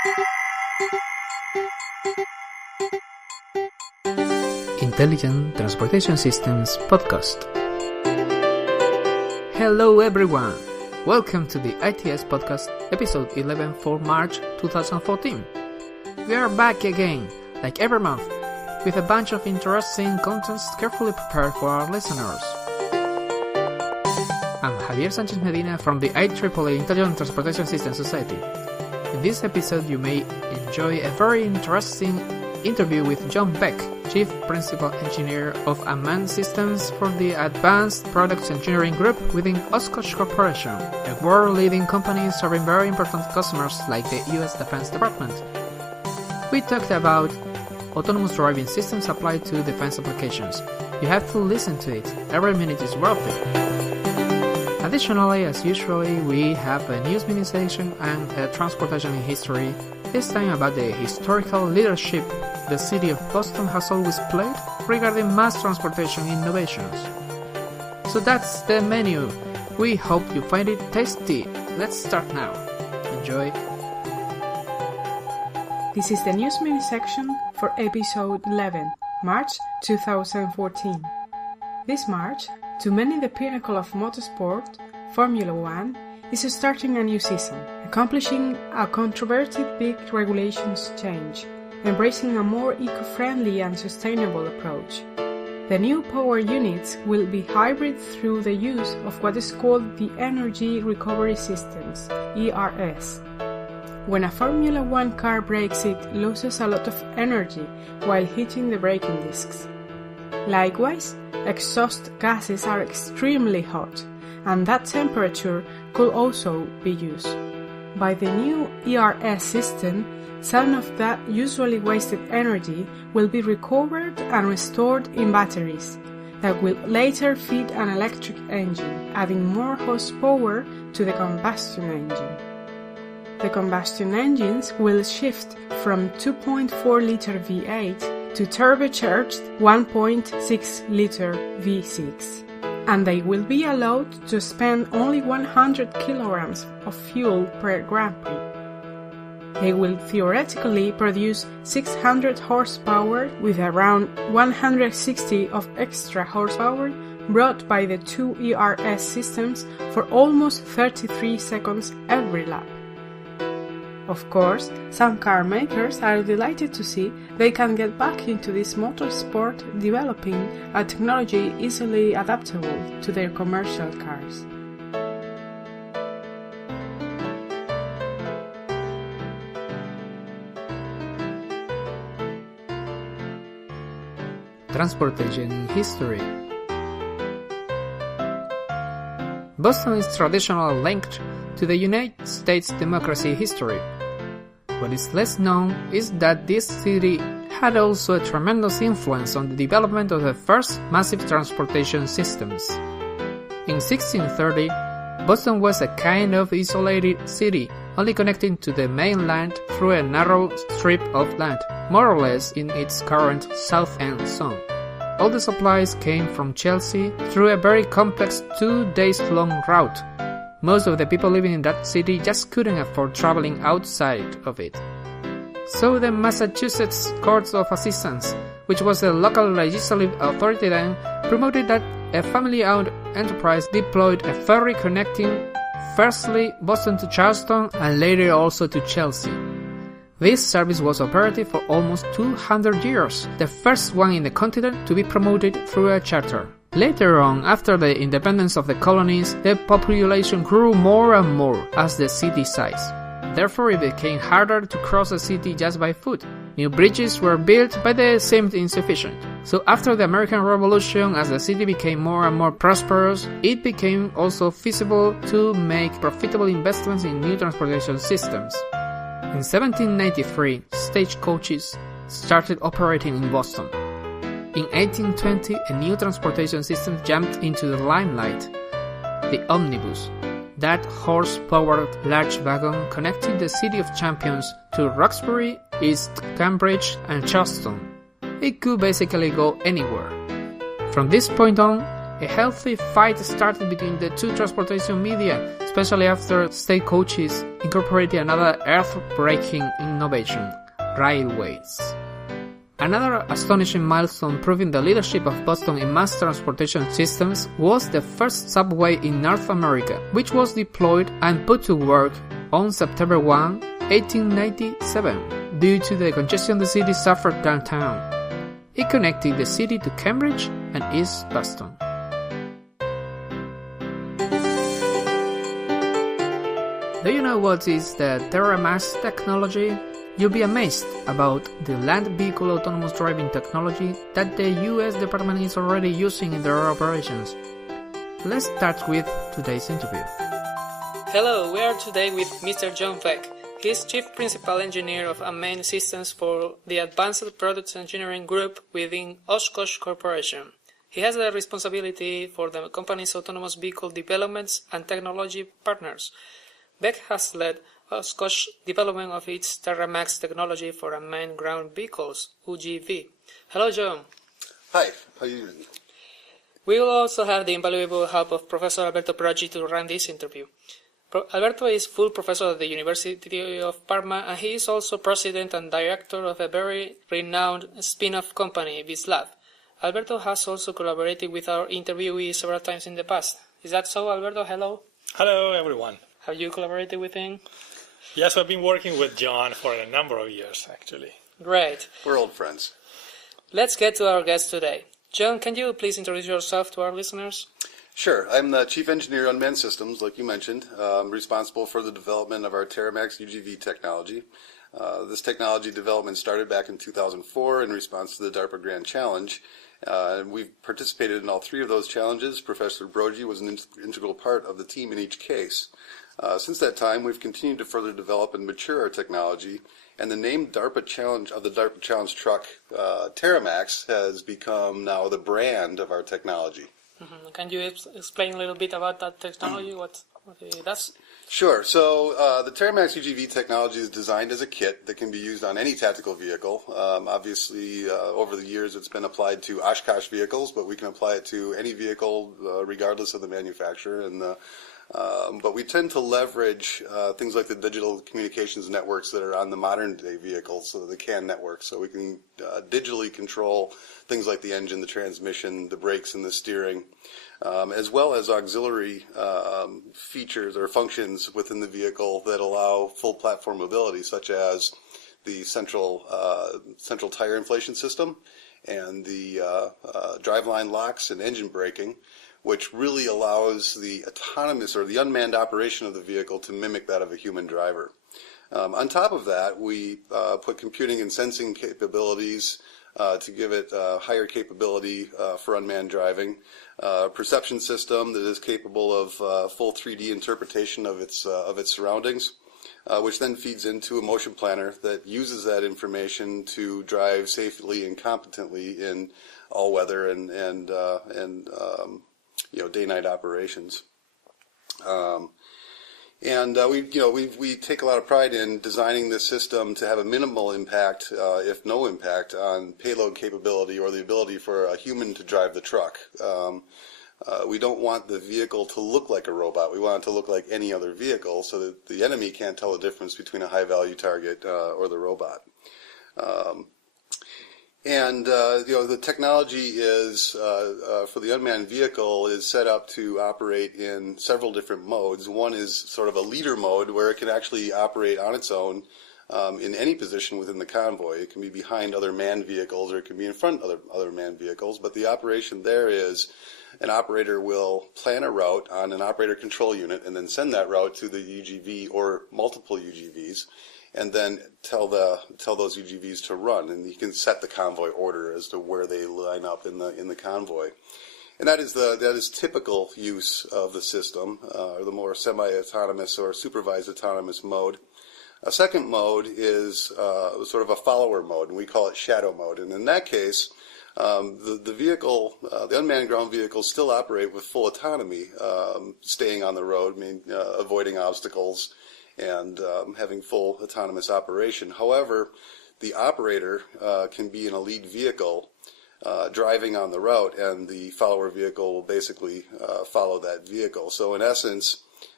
Intelligent Transportation Systems Podcast. Hello everyone! Welcome to the ITSPodcast episode 11 for March 2014. We are back again, like every month, with a bunch of interesting contents carefully prepared for our listeners. I'm Javier Sanchez Medina from the IEEE Intelligent Transportation Systems Society. In this episode you may enjoy a very interesting interview with John Beck, Chief Principal Engineer of Unmanned Systems for the Advanced Products Engineering Group within Oshkosh Corporation, a world-leading company serving very important customers like the U.S. Defense Department. We talked about autonomous driving systems applied to defense applications. You have to listen to it. Every minute is worth it. Additionally, as usually, we have a news mini-section and a transportation in history, this time about the historical leadership the city of Boston has always played regarding mass transportation innovations. So that's the menu. We hope you find it tasty. Let's start now. Enjoy. This is the news mini-section for episode 11, March 2014. This March, to many the pinnacle of motorsport, Formula One is starting a new season, accomplishing a controversial big regulations change, embracing a more eco-friendly and sustainable approach. The new power units will be hybrid through the use of what is called the Energy Recovery Systems, ERS. When a Formula One car brakes, it loses a lot of energy while hitting the braking discs. Likewise, exhaust gases are extremely hot, and that temperature could also be used. By the new ERS system, some of that usually wasted energy will be recovered and restored in batteries that will later feed an electric engine, adding more horsepower to the combustion engine. The combustion engines will shift from 2.4-liter V8 to turbocharged 1.6-liter V6, and they will be allowed to spend only 100 kilograms of fuel per Grand Prix. They will theoretically produce 600 horsepower with around 160 of extra horsepower brought by the two ERS systems for almost 33 seconds every lap. Of course, some car makers are delighted to see they can get back into this motorsport, developing a technology easily adaptable to their commercial cars. Transportation history. Boston is traditionally linked to the United States democracy history. What is less known is that this city had also a tremendous influence on the development of the first massive transportation systems. In 1630, Boston was a kind of isolated city, only connecting to the mainland through a narrow strip of land, more or less in its current South End zone. All the supplies came from Chelsea through a very complex 2-day-long route. Most of the people living in that city just couldn't afford traveling outside of it. So the Massachusetts Court of Assistance, which was a local legislative authority then, promoted that a family-owned enterprise deployed a ferry connecting firstly Boston to Charleston and later also to Chelsea. This service was operative for almost 200 years, the first one in the continent to be promoted through a charter. Later on, after the independence of the colonies, the population grew more and more as the city size. Therefore, it became harder to cross the city just by foot. New bridges were built, but they seemed insufficient. So after the American Revolution, as the city became more and more prosperous, it became also feasible to make profitable investments in new transportation systems. In 1793, stagecoaches started operating in Boston. In 1820, a new transportation system jumped into the limelight, the omnibus. That horse-powered large wagon connected the City of Champions to Roxbury, East Cambridge, and Charleston. It could basically go anywhere. From this point on, a healthy fight started between the two transportation media, especially after state coaches incorporated another earth-breaking innovation, railways. Another astonishing milestone proving the leadership of Boston in mass transportation systems was the first subway in North America, which was deployed and put to work on September 1, 1897, due to the congestion the city suffered downtown. It connected the city to Cambridge and East Boston. Do you know what is the TerraMax technology? You'll be amazed about the land vehicle autonomous driving technology that the US department is already using in their operations. Let's start with today's interview. Hello, we are today with Mr. John Beck. He is Chief Principal Engineer of Unmanned Systems for the Advanced Products Engineering Group within Oshkosh Corporation. He has the responsibility for the company's autonomous vehicle developments and technology partners. Beck has led Oshkosh development of its TerraMax technology for unmanned ground vehicles, UGV. Hello, John. Hi, how are you doing? We will also have the invaluable help of Professor Alberto Broggi to run this interview. Alberto is full professor at the University of Parma, and he is also president and director of a very renowned spin-off company, Vislab. Alberto has also collaborated with our interviewee several times in the past. Is that so, Alberto? Hello. Hello, everyone. Have you collaborated with him? Yes, I've been working with John for a number of years, actually. Great. We're old friends. Let's get to our guest today. John, can you please introduce yourself to our listeners? Sure. I'm the Chief Engineer on Unmanned Systems, like you mentioned. I'm responsible for the development of our TerraMax UGV technology. This technology development started back in 2004 in response to the DARPA Grand Challenge. We've participated in all three of those challenges. Professor Broggi was an integral part of the team in each case. Since that time, we've continued to further develop and mature our technology, and the name DARPA Challenge of the DARPA Challenge truck, TerraMax, has become now the brand of our technology. Mm-hmm. Can you explain a little bit about that technology, what it does? Sure. So the TerraMax UGV technology is designed as a kit that can be used on any tactical vehicle. Obviously, over the years, it's been applied to Oshkosh vehicles, but we can apply it to any vehicle regardless of the manufacturer. But we tend to leverage things like the digital communications networks that are on the modern-day vehicles, so the CAN network, so we can digitally control things like the engine, the transmission, the brakes, and the steering, as well as auxiliary features or functions within the vehicle that allow full platform mobility, such as the central tire inflation system and the driveline locks and engine braking, which really allows the autonomous or the unmanned operation of the vehicle to mimic that of a human driver. On top of that, we put computing and sensing capabilities to give it higher capability for unmanned driving, perception system that is capable of full 3D interpretation of its surroundings, which then feeds into a motion planner that uses that information to drive safely and competently in all weather and day-night operations. We take a lot of pride in designing this system to have a minimal impact, if no impact, on payload capability or the ability for a human to drive the truck. We don't want the vehicle to look like a robot. We want it to look like any other vehicle so that the enemy can't tell the difference between a high-value target or the robot. The technology is, for the unmanned vehicle, is set up to operate in several different modes. One is sort of a leader mode where it can actually operate on its own in any position within the convoy. It can be behind other manned vehicles or it can be in front of other manned vehicles. But the operation there is an operator will plan a route on an operator control unit and then send that route to the UGV or multiple UGVs, and then tell those UGVs to run, and you can set the convoy order as to where they line up in the convoy, and that is typical use of the system, or the more semi-autonomous or supervised autonomous mode. A second mode is sort of a follower mode, and we call it shadow mode, and in that case, the vehicle, the unmanned ground vehicles still operate with full autonomy, staying on the road, avoiding obstacles, and having full autonomous operation. However, the operator can be in a lead vehicle driving on the route, and the follower vehicle will basically follow that vehicle. So in essence,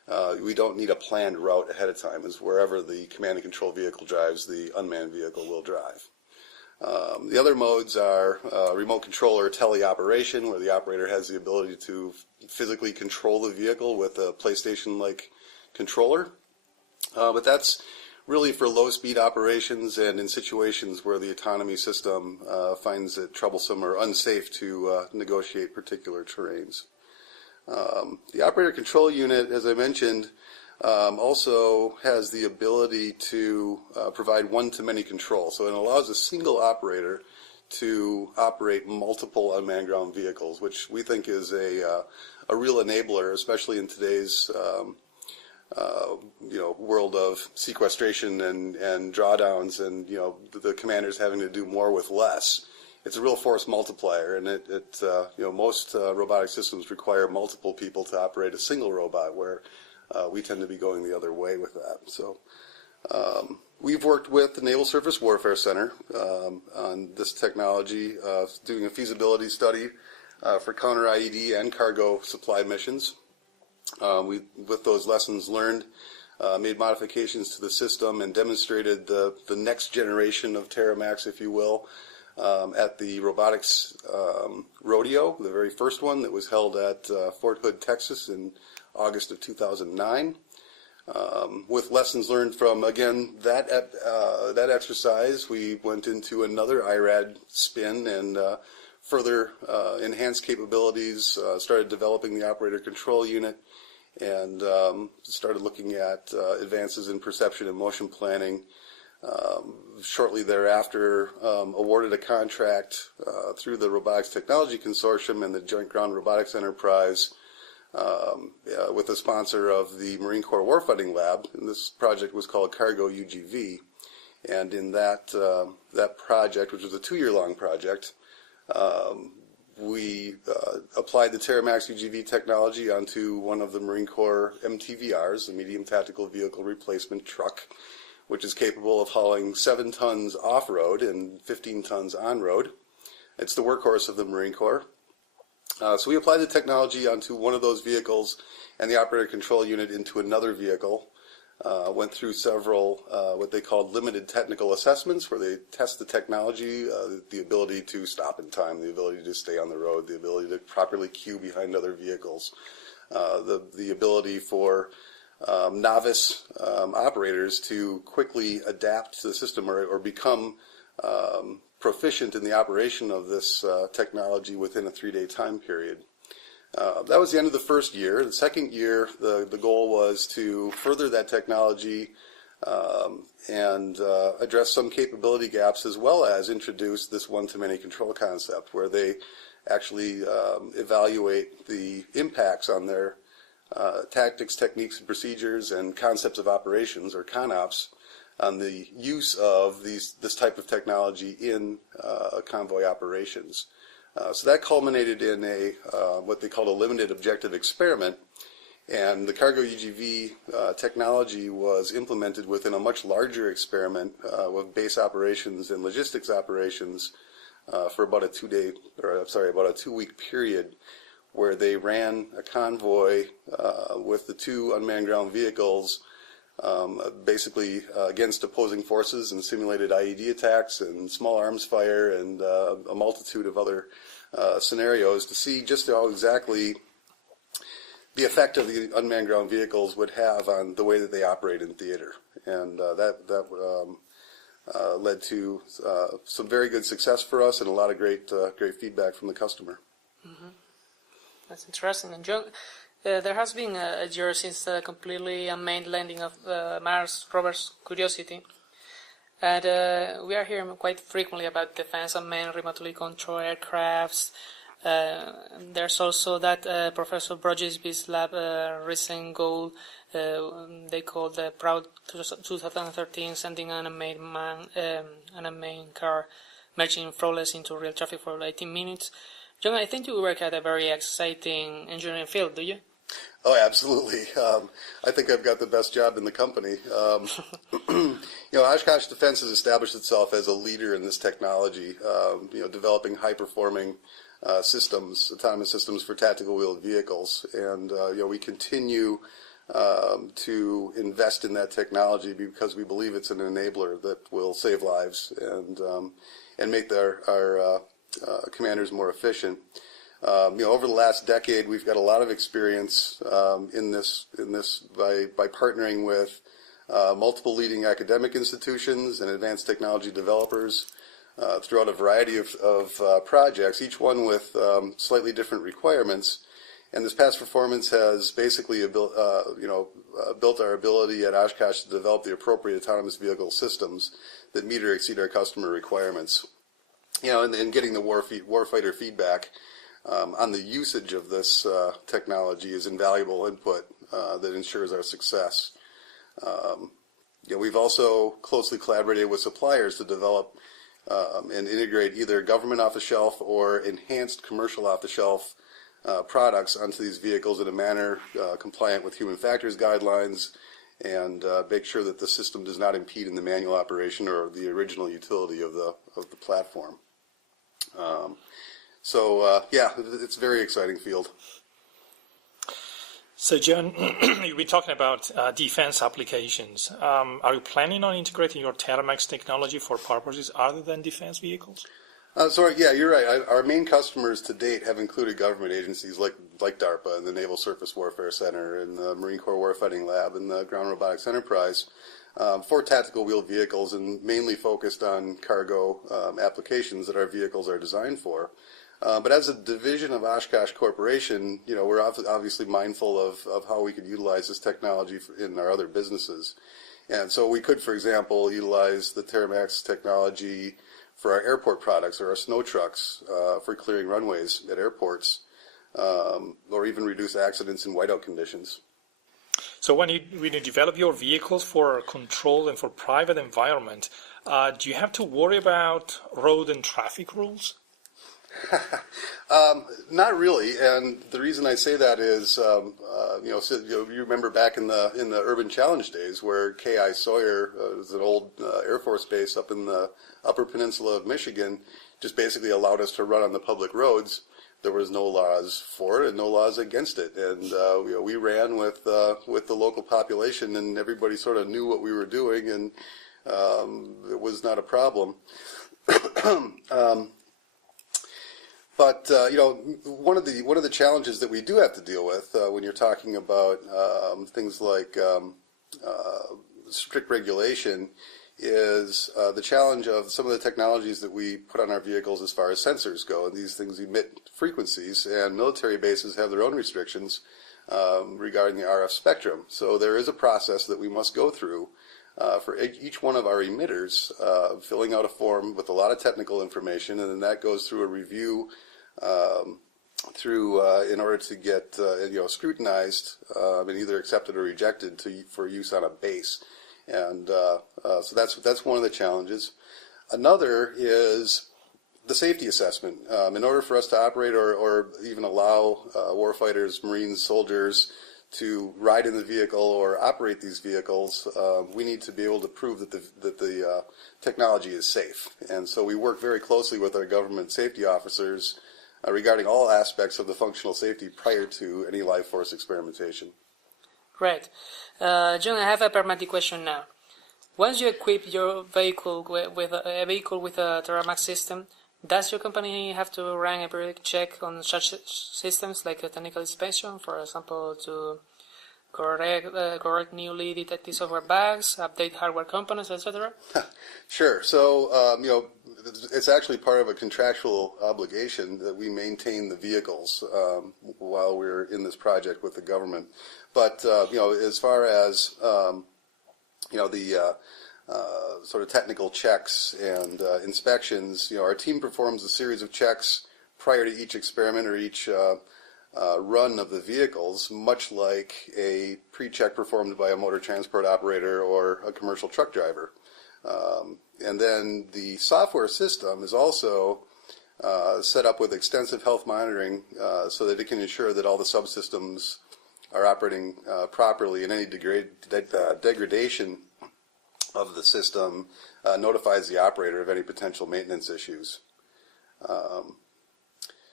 we don't need a planned route ahead of time. It's wherever the command and control vehicle drives, the unmanned vehicle will drive. The other modes are remote control or teleoperation, where the operator has the ability to physically control the vehicle with a PlayStation-like controller. But that's really for low-speed operations and in situations where the autonomy system finds it troublesome or unsafe to negotiate particular terrains. The operator control unit, as I mentioned, also has the ability to provide one-to-many control. So it allows a single operator to operate multiple unmanned ground vehicles, which we think is a real enabler, especially in today's world of sequestration and drawdowns, and the commanders having to do more with less. It's a real force multiplier, and most robotic systems require multiple people to operate a single robot, where we tend to be going the other way with that. So we've worked with the Naval Surface Warfare Center on this technology, doing a feasibility study for counter-IED and cargo supply missions. With those lessons learned, made modifications to the system and demonstrated the next generation of TerraMax, if you will, at the robotics rodeo, the very first one that was held at Fort Hood, Texas in August of 2009. With lessons learned from, again, that exercise, we went into another IRAD spin and further enhanced capabilities, started developing the operator control unit, and started looking at advances in perception and motion planning. Shortly thereafter, awarded a contract through the Robotics Technology Consortium and the Joint Ground Robotics Enterprise with the sponsor of the Marine Corps Warfighting Lab. And this project was called Cargo UGV. And in that project, which was a 2-year-long project, we applied the TerraMax UGV technology onto one of the Marine Corps MTVRs, the Medium Tactical Vehicle Replacement Truck, which is capable of hauling 7 tons off-road and 15 tons on-road. It's the workhorse of the Marine Corps. So we applied the technology onto one of those vehicles and the operator control unit into another vehicle. Went through several what they called limited technical assessments, where they test the technology, the ability to stop in time, the ability to stay on the road, the ability to properly queue behind other vehicles, the ability for novice operators to quickly adapt to the system or become proficient in the operation of this technology within a 3-day time period. That was the end of the first year. The second year, the goal was to further that technology and address some capability gaps, as well as introduce this one-to-many control concept, where they actually evaluate the impacts on their tactics, techniques, and procedures and concepts of operations, or CONOPS, on the use of this type of technology in convoy operations. So that culminated in what they called a limited objective experiment, and the Cargo UGV technology was implemented within a much larger experiment with base operations and logistics operations for about a 2-week period, where they ran a convoy with the 2 unmanned ground vehicles, basically against opposing forces, and simulated IED attacks and small arms fire and a multitude of other scenarios to see just how exactly the effect of the unmanned ground vehicles would have on the way that they operate in theater. And that led to some very good success for us and a lot of great feedback from the customer. Mm-hmm. That's interesting. And John, there has been a year since the completely unmanned landing of Mars rover's Curiosity, and we are hearing quite frequently about defense unmanned remotely controlled aircrafts. There's also that Professor Broggi's Vislab recent goal, they call the Proud 2013, sending an unmanned car merging flawless into real traffic for 18 minutes. John, I think you work at a very exciting engineering field, do you? Oh, absolutely. I think I've got the best job in the company. Oshkosh Defense has established itself as a leader in this technology, developing high-performing systems, autonomous systems for tactical wheeled vehicles. And, we continue to invest in that technology because we believe it's an enabler that will save lives and make our commanders more efficient. Over the last decade, we've got a lot of experience in this by partnering with multiple leading academic institutions and advanced technology developers throughout a variety of projects, each one with slightly different requirements. And this past performance has basically built our ability at Oshkosh to develop the appropriate autonomous vehicle systems that meet or exceed our customer requirements. And getting the warfighter feedback on the usage of this technology is invaluable input that ensures our success. We've also closely collaborated with suppliers to develop and integrate either government off-the-shelf or enhanced commercial off-the-shelf products onto these vehicles in a manner compliant with human factors guidelines, and make sure that the system does not impede in the manual operation or the original utility of the platform. It's a very exciting field. So, John, you've been talking about defense applications. Are you planning on integrating your Teramax technology for purposes other than defense vehicles? You're right. Our main customers to date have included government agencies like DARPA and the Naval Surface Warfare Center and the Marine Corps Warfighting Lab and the Ground Robotics Enterprise for tactical wheeled vehicles, and mainly focused on cargo applications that our vehicles are designed for. But as a division of Oshkosh Corporation, we're obviously mindful of how we could utilize this technology in our other businesses. And so we could, for example, utilize the Teramax technology for our airport products or our snow trucks for clearing runways at airports, or even reduce accidents in whiteout conditions. So when you develop your vehicles for control and for private environment, do you have to worry about road and traffic rules? Not really, and the reason I say that is, you remember back in the Urban Challenge days where K.I. Sawyer was an old Air Force base up in the Upper Peninsula of Michigan, just basically allowed us to run on the public roads. There was no laws for it and no laws against it, and we ran with the local population, and everybody sort of knew what we were doing, and it was not a problem. But one of the challenges that we do have to deal with when you're talking about things like strict regulation is the challenge of some of the technologies that we put on our vehicles as far as sensors go. And these things emit frequencies, and military bases have their own restrictions regarding the RF spectrum. So there is a process that we must go through for each one of our emitters, filling out a form with a lot of technical information, and then that goes through a review in order to get scrutinized and either accepted or rejected for use on a base. And so that's one of the challenges. Another is the safety assessment. In order for us to operate or even allow warfighters, Marines, soldiers to ride in the vehicle or operate these vehicles, we need to be able to prove that the technology is safe. And so we work very closely with our government safety officers regarding all aspects of the functional safety prior to any live force experimentation. Great. John, I have a pragmatic question now. Once you equip your vehicle with a Teramax system, does your company have to run a periodic check on such systems, like a technical inspection, for example, to correct newly detected software bugs, update hardware components, etc.? Sure. So, it's actually part of a contractual obligation that we maintain the vehicles while we're in this project with the government. But, as far as, the sort of technical checks and inspections, our team performs a series of checks prior to each experiment or each run of the vehicles, much like a pre-check performed by a motor transport operator or a commercial truck driver. And then the software system is also set up with extensive health monitoring so that it can ensure that all the subsystems are operating properly, and any degradation of the system notifies the operator of any potential maintenance issues.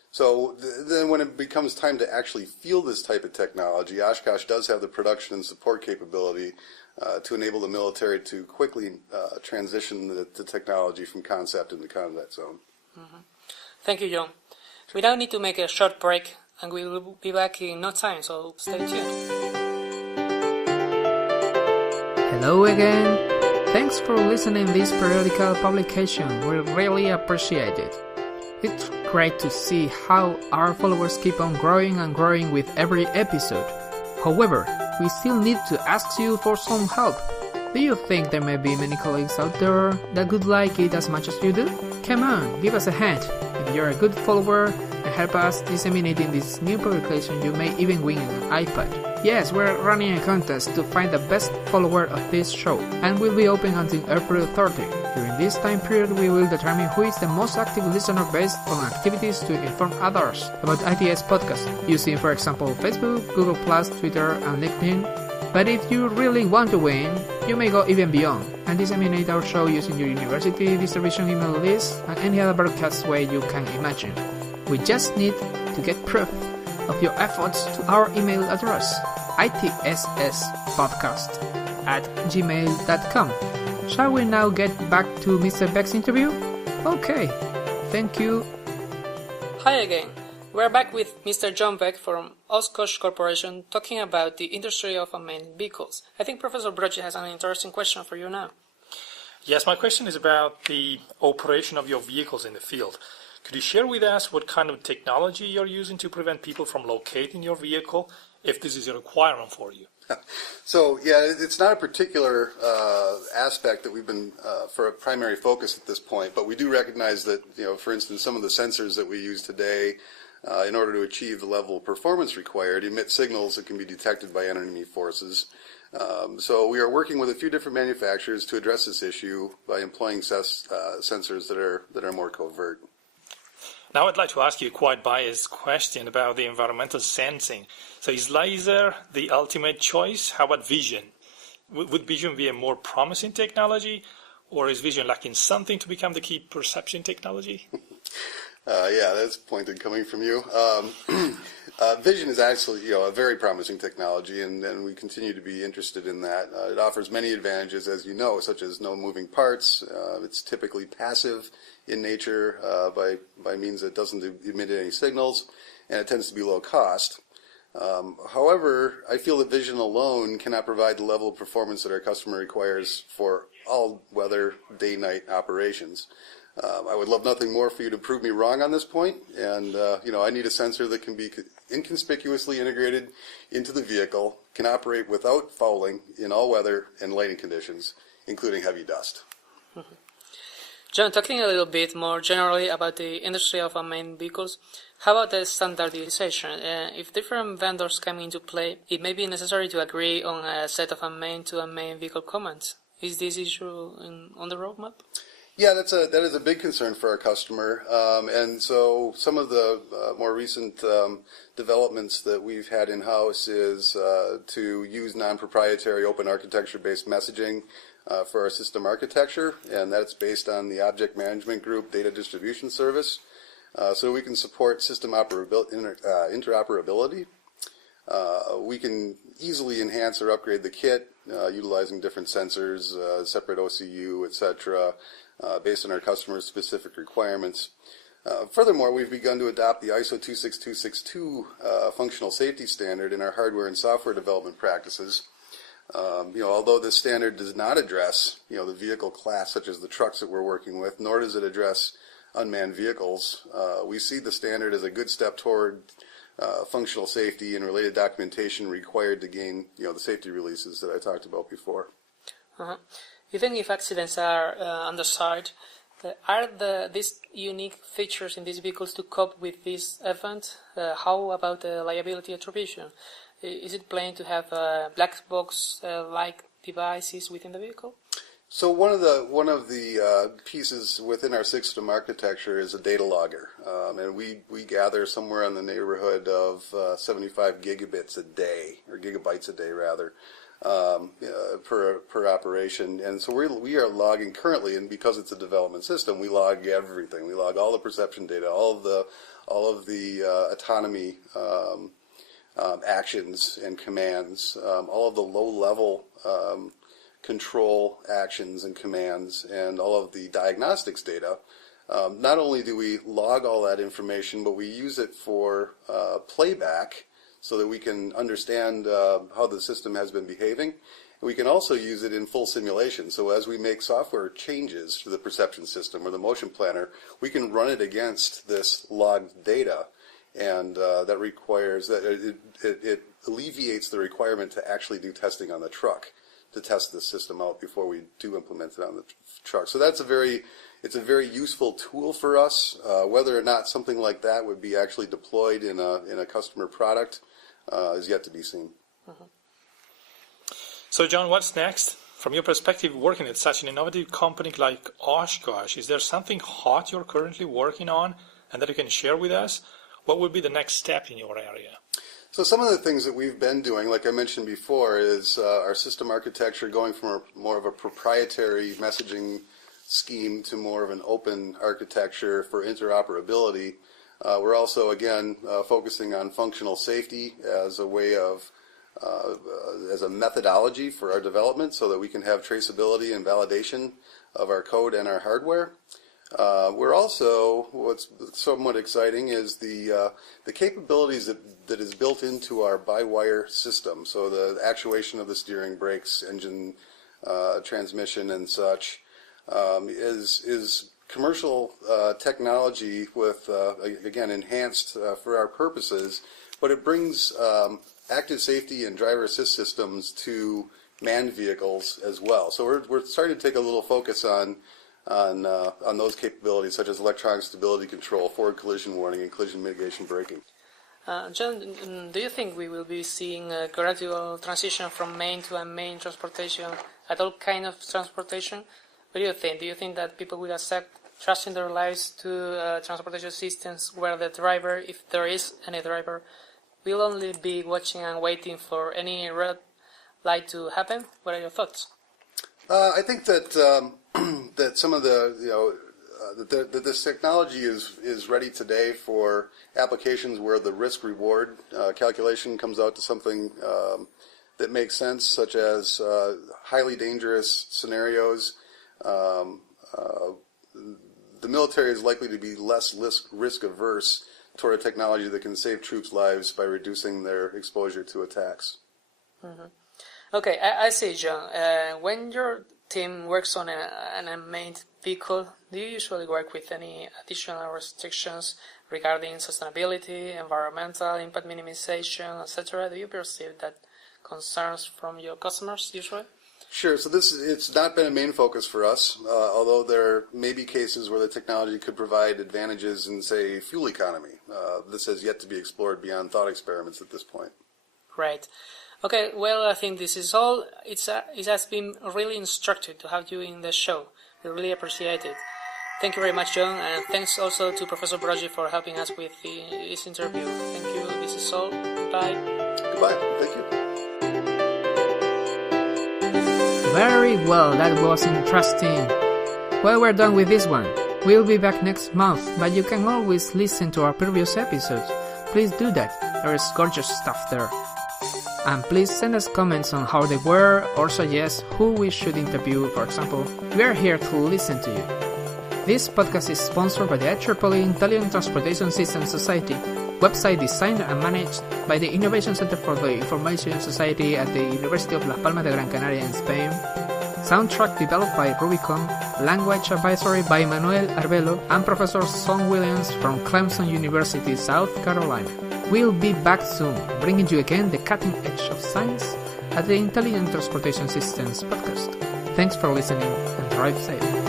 So then when it becomes time to actually field this type of technology, Oshkosh does have the production and support capability to enable the military to quickly transition the technology from concept into combat zone. Mm-hmm. Thank you, John. We now need to make a short break, and we will be back in no time, so stay tuned. Hello again. Thanks for listening to this periodical publication. We really appreciate it. It's great to see how our followers keep on growing and growing with every episode. However, we still need to ask you for some help. Do you think there may be many colleagues out there that would like it as much as you do? Come on, give us a hand. If you're a good follower and help us disseminating this new publication, you may even win an iPad. Yes, we're running a contest to find the best follower of this show, and will be open until April 30. During this time period, we will determine who is the most active listener based on activities to inform others about ITS Podcast, using, for example, Facebook, Google+, Twitter, and LinkedIn. But if you really want to win, you may go even beyond and disseminate our show using your university distribution email list and any other broadcast way you can imagine. We just need to get proof of your efforts to our email address, ITSPodcast@gmail.com. Shall we now get back to Mr. Beck's interview? Okay, thank you. Hi again. We're back with Mr. John Beck from Oshkosh Corporation talking about the industry of unmanned vehicles. I think Professor Broggi has an interesting question for you now. Yes, my question is about the operation of your vehicles in the field. Could you share with us what kind of technology you're using to prevent people from locating your vehicle, if this is a requirement for you? So, yeah, it's not a particular aspect that we've been for a primary focus at this point, but we do recognize that, for instance, some of the sensors that we use today in order to achieve the level of performance required emit signals that can be detected by enemy forces. So we are working with a few different manufacturers to address this issue by employing sensors that are more covert. Now I'd like to ask you a quite biased question about the environmental sensing. So is laser the ultimate choice? How about vision? Would vision be a more promising technology, or is vision lacking something to become the key perception technology? Yeah, that's pointed coming from you. Vision is actually, a very promising technology, and we continue to be interested in that. It offers many advantages, as you know, such as no moving parts. It's typically passive in nature by means that it doesn't emit any signals, and it tends to be low cost. However, I feel that vision alone cannot provide the level of performance that our customer requires for all weather, day-night operations. I would love nothing more for you to prove me wrong on this point, and I need a sensor that can be inconspicuously integrated into the vehicle, can operate without fouling in all weather and lighting conditions, including heavy dust. Mm-hmm. John, talking a little bit more generally about the industry of unmanned vehicles, how about the standardization? If different vendors come into play, it may be necessary to agree on a set of unmanned to unmanned vehicle commands. Is this issue on the roadmap? Yeah, that is a big concern for our customer, and so some of the more recent developments that we've had in-house is to use non-proprietary open architecture-based messaging for our system architecture, and that's based on the Object Management Group Data Distribution Service, so we can support system interoperability. We can easily enhance or upgrade the kit utilizing different sensors, separate OCU, etc., based on our customers' specific requirements. Furthermore, we've begun to adopt the ISO 26262 functional safety standard in our hardware and software development practices. Although this standard does not address, the vehicle class such as the trucks that we're working with, nor does it address unmanned vehicles, we see the standard as a good step toward functional safety and related documentation required to gain, the safety releases that I talked about before. Uh-huh. Even if accidents are on the side, are these unique features in these vehicles to cope with this event? How about the liability attribution? Is it planned to have black box like devices within the vehicle? So one of the pieces within our system architecture is a data logger, and we gather somewhere in the neighborhood of 75 gigabits a day, or gigabytes a day rather, per operation. And so we are logging currently, and because it's a development system, we log everything. We log all the perception data, all of the autonomy actions and commands, all of the low-level control actions and commands, and all of the diagnostics data. Not only do we log all that information, but we use it for playback so that we can understand how the system has been behaving. We can also use it in full simulation. So as we make software changes to the perception system or the motion planner, we can run it against this logged data, and that requires that it alleviates the requirement to actually do testing on the truck, to test the system out before we do implement it on the truck. So it's a very useful tool for us. Whether or not something like that would be actually deployed in a customer product is yet to be seen. Mm-hmm. So, John, what's next? From your perspective, working at such an innovative company like Oshkosh, is there something hot you're currently working on and that you can share with us? What would be the next step in your area? So some of the things that we've been doing, like I mentioned before, is our system architecture going from more of a proprietary messaging scheme to more of an open architecture for interoperability. We're also, again, focusing on functional safety as a way of, as a methodology for our development so that we can have traceability and validation of our code and our hardware. We're also, what's somewhat exciting is the capabilities that is built into our by-wire system. So the actuation of the steering, brakes, engine, transmission, and such is commercial technology with, again, enhanced for our purposes, but it brings active safety and driver assist systems to manned vehicles as well. So we're starting to take a little focus on those capabilities, such as electronic stability control, forward collision warning, and collision mitigation braking. John, do you think we will be seeing a gradual transition from main to unmanned transportation at all kind of transportation? What do you think? Do you think that people will accept trusting their lives to transportation systems where the driver, if there is any driver, will only be watching and waiting for any red light to happen? What are your thoughts? I think that that some of the that this technology is ready today for applications where the risk-reward calculation comes out to something that makes sense, such as highly dangerous scenarios. The military is likely to be less risk-averse toward a technology that can save troops' lives by reducing their exposure to attacks. Mm-hmm. Okay, I see, John. When your team works on an unmanned vehicle, do you usually work with any additional restrictions regarding sustainability, environmental impact minimization, etc.? Do you perceive that concerns from your customers usually? Sure. So it's not been a main focus for us, although there may be cases where the technology could provide advantages in, say, fuel economy. This has yet to be explored beyond thought experiments at this point. Right. Okay, well, I think this is all. It has been really instructive to have you in the show. We really appreciate it. Thank you very much, John, and thanks also to Professor Broggi for helping us with this interview. Thank you. This is all. Goodbye. Goodbye. Thank you. Very well, that was interesting. Well, we're done with this one. We'll be back next month, but you can always listen to our previous episodes. Please do that. There is gorgeous stuff there. And please send us comments on how they were or suggest who we should interview, for example. We are here to listen to you. This podcast is sponsored by the IEEE Intelligent Transportation Systems Society, website designed and managed by the Innovation Center for the Information Society at the University of Las Palmas de Gran Canaria in Spain, soundtrack developed by Rubicon, language advisory by Manuel Arbelo, and Professor Son Williams from Clemson University, South Carolina. We'll be back soon, bringing you again the cutting edge of science at the Intelligent Transportation Systems podcast. Thanks for listening and drive safe.